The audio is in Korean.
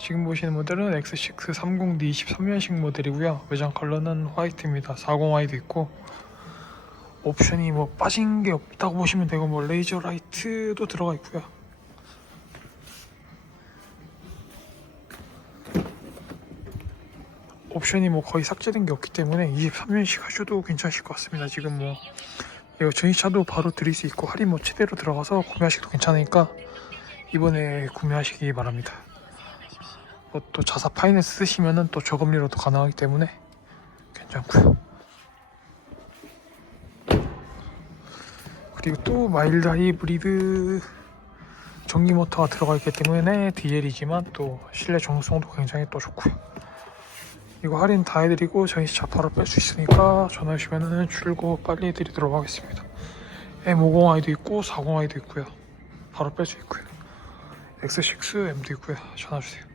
지금 보시는 모델은 X6 30D 23년식 모델이고요. 외장 컬러는 화이트입니다. 40Y도 있고 옵션이 뭐 빠진 게 없다고 보시면 되고 뭐 레이저 라이트도 들어가 있고요. 옵션이 뭐 거의 삭제된 게 없기 때문에 23년식 하셔도 괜찮으실 것 같습니다. 지금 뭐 이거 전시차도 바로 드릴 수 있고 할인 뭐 최대로 들어가서 구매하시도 괜찮으니까 이번에 구매하시기 바랍니다. 뭐또 자사 파이낸스 쓰시면은 또 저금리로도 가능하기 때문에 괜찮고요. 그리고 또 마일드 하이브리드 전기 모터가 들어가 있기 때문에 DL이지만 또 실내 정수성도 굉장히 또 좋고요. 이거 할인 다 해드리고 전시차 바로 뺄 수 있으니까 전화 주시면은 출고 빨리 해드리도록 하겠습니다. M50i도 있고 40i도 있고요. 바로 뺄 수 있고요. X6M도 있고요. 전화 주세요.